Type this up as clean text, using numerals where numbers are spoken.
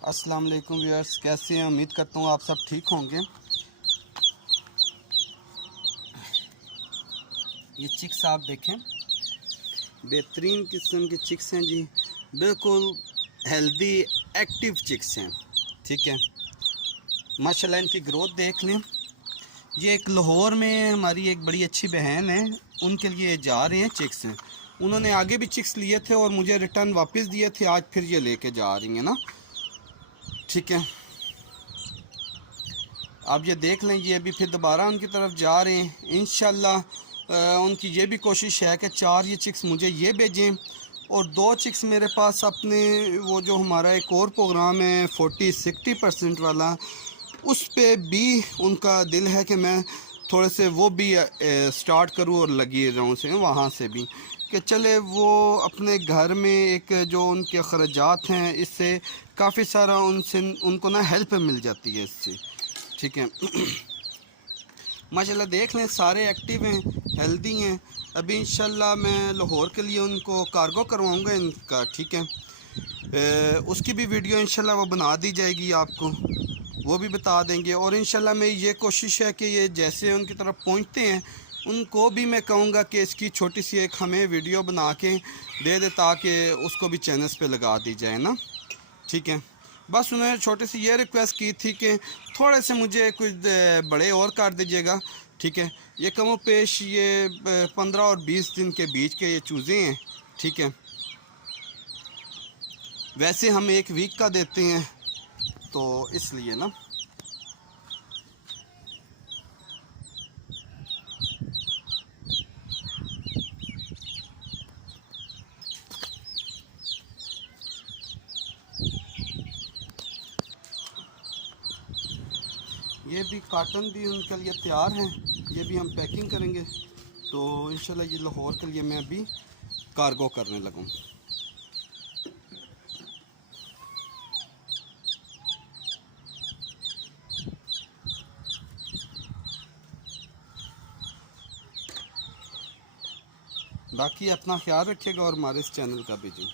अस्सलाम वालेकुम व्यूअर्स, कैसे हैं? उम्मीद करता हूँ आप सब ठीक होंगे। ये चिक्स आप देखें, बेहतरीन किस्म के चिक्स हैं जी, बिल्कुल हेल्दी एक्टिव चिक्स हैं। ठीक है, माशाल्लाह इनकी ग्रोथ देख लें। ये एक लाहौर में हमारी एक बड़ी अच्छी बहन है, उनके लिए जा रहे हैं चिक्स हैं। उन्होंने आगे भी चिक्स लिए थे और मुझे रिटर्न वापस दिए थे, आज फिर ये लेके जा रही हैं ना। ठीक है, आप ये देख लें, ये अभी फिर दोबारा उनकी तरफ जा रहे हैं। इंशाल्लाह उनकी ये भी कोशिश है कि 4 ये चिक्स मुझे ये भेजें और 2 चिक्स मेरे पास अपने वो जो हमारा एक और प्रोग्राम है 40-60% वाला, उस पे भी उनका दिल है कि मैं थोड़े से वो भी स्टार्ट करूँ और लगी रहूँ से वहाँ से भी, कि चले वो अपने घर में एक जो उनके अखराजात हैं, इससे काफ़ी सारा उनको ना हेल्प मिल जाती है इससे। ठीक है, माशाल्लाह देख लें सारे एक्टिव हैं, हेल्दी हैं। अभी इंशाल्लाह मैं लाहौर के लिए उनको कार्गो करवाऊंगा इनका। ठीक है, उसकी भी वीडियो इंशाल्लाह वो बना दी जाएगी, आपको वो भी बता देंगे। और इंशाल्लाह मेरी ये कोशिश है कि ये जैसे उनकी तरफ पहुंचते हैं उनको भी मैं कहूँगा कि इसकी छोटी सी एक हमें वीडियो बना के दे दे, ताकि उसको भी चैनल्स पे लगा दी जाए ना। ठीक है, बस उन्होंने छोटी सी ये रिक्वेस्ट की थी कि थोड़े से मुझे कुछ बड़े और कर दीजिएगा। ठीक है, ये कमो पेश ये 15 और 20 दिन के बीच के ये चूज़े हैं। ठीक है, वैसे हम 1 वीक का देते हैं, तो इसलिए ना। ये भी काटन भी उनके लिए तैयार हैं, ये भी हम पैकिंग करेंगे। तो इंशाल्लाह ये लाहौर के लिए मैं अभी कार्गो करने लगूँ। बाकी अपना ख्याल रखिएगा और हमारे इस चैनल का भी जी।